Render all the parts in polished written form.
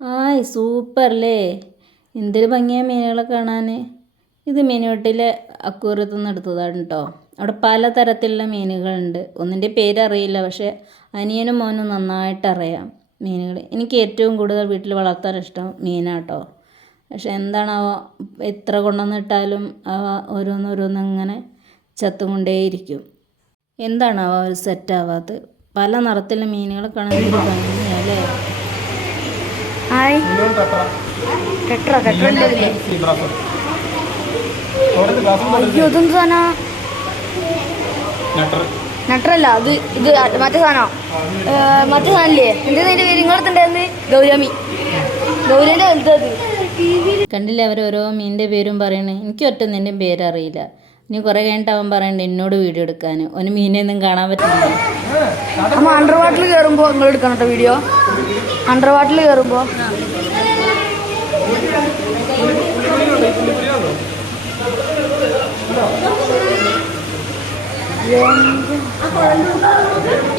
ആയ് സൂപ്പർല്ലേ. എന്തൊരു ഭംഗിയാ മീനുകളെ കാണാൻ. ഇത് മീനുവെട്ടിലെ അക്വേറിയത്തിൽ നിന്ന് എടുത്തതാണ് കേട്ടോ. അവിടെ പലതരത്തിലുള്ള മീനുകളുണ്ട്. ഒന്നിൻ്റെ പേരറിയില്ല, പക്ഷേ അനിയനും മോനും നന്നായിട്ടറിയാം മീനുകൾ. എനിക്ക് ഏറ്റവും കൂടുതൽ വീട്ടിൽ വളർത്താൻ ഇഷ്ടം മീനാട്ടോ. പക്ഷെ എന്താണാവോ, എത്ര കൊണ്ടുവന്നിട്ടാലും അവ ഓരോന്നോരോന്നിങ്ങനെ ചത്തുകൊണ്ടേയിരിക്കും. എന്താണാവോ ഒരു സെറ്റാവാത്തത്. പല നിറത്തിലുള്ള മീനുകളെ കാണാൻ ഭംഗിയല്ലേ. നട്ടറല്ല, അത് ഇത് മറ്റേ സാധനം. മറ്റേ സാധനല്ലേ, എന്താ അതിന്റെ പേര് നിങ്ങളെത്തുണ്ടായിരുന്നു? ഗൗരമി. ഗൗരന്റെ വലുതത് കണ്ടില്ലേ. അവർ ഓരോ മീനിൻ്റെ പേരും പറയണേ. എനിക്ക് ഒറ്റൊന്നിൻ്റെയും പേരറിയില്ല. ഇനി കുറേ കഴിഞ്ഞിട്ട് അവൻ പറയണ്ട എന്നോട് വീഡിയോ എടുക്കാൻ. ഒരു മീനെയൊന്നും കാണാൻ പറ്റില്ല. നമ്മ അണ്ടർ വാട്ടറിൽ കയറുമ്പോൾ നിങ്ങൾ എടുക്കണം കേട്ടോ വീഡിയോ. അണ്ടർ വാട്ടറിൽ കയറുമ്പോൾ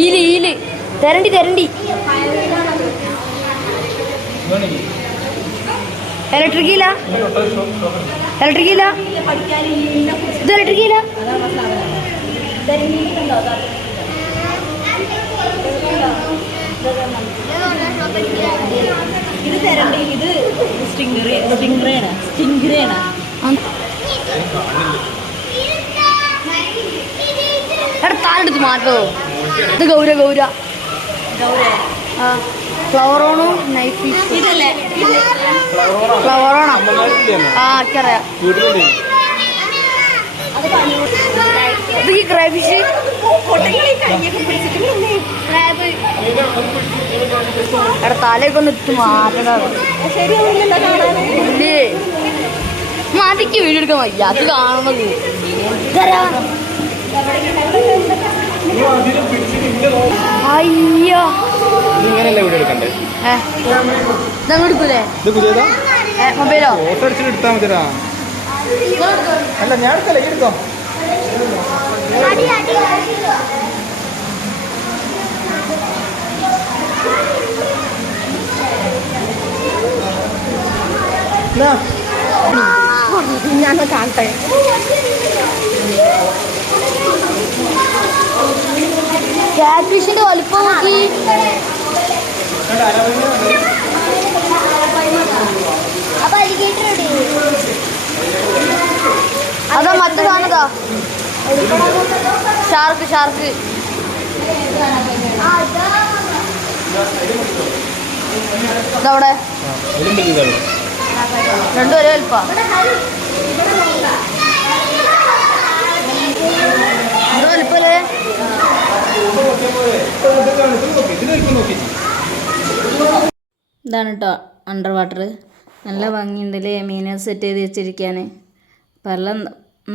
ഈല് തെരണ്ടി ഇലക്ട്രിക്കില്ല ഇത് ഇലക്ട്രിക്കില്ല. ഇത് തരണ്ടി, ഇത് സ്റ്റിംഗ്രേനാ. താഴെടുത്ത് മാറ്റോ. ഇത് ഗൗര ഫ്ലവറോണും നൈഫ് ഫിഷ്. ഇതല്ലേ ഫ്ലവറോണോ? ആ എനിക്കറിയാം. ഇത് ഈ ക്രൈ ഫിഷ്. എടാ തലയൊക്കെ ഒന്ന് ഇട്ട് മാറ്റണം. മാറ്റിക്ക് വീഡിയോ എടുക്കാൻ വയ്യ. അത് കാണുന്നത് അയ്യോ ഇതങ്ങെടുക്കൂലേ മൊബൈലോ? അല്ല ഞാൻ എടുക്കല്ലേ, എടുക്കോ. ഞാൻ കാണട്ടെ. ക്യാറ്റ് ഫിഷിന്റെ വലിപ്പം നോക്കി. അതാ മറ്റേ സാധനതാ, ഷാർക്ക്. ഇതവിടെ രണ്ടും ഒരേ വലിപ്പാ. വലിപ്പല്ലേ. ഇതാണ് കേട്ടോ അണ്ടർ വാട്ടർ. നല്ല ഭംഗിയുണ്ടല്ലേ മീനെ സെറ്റ് ചെയ്ത് വെച്ചിരിക്കാൻ. പല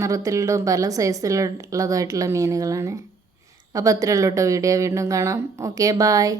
നിറത്തിലുള്ളതും പല സൈസിലുള്ളതുമായിട്ടുള്ള മീനുകളാണ്. അപ്പോൾ അത്രയേ ഉള്ളൂ കേട്ടോ വീഡിയോ. വീണ്ടും കാണാം. Okay, bye.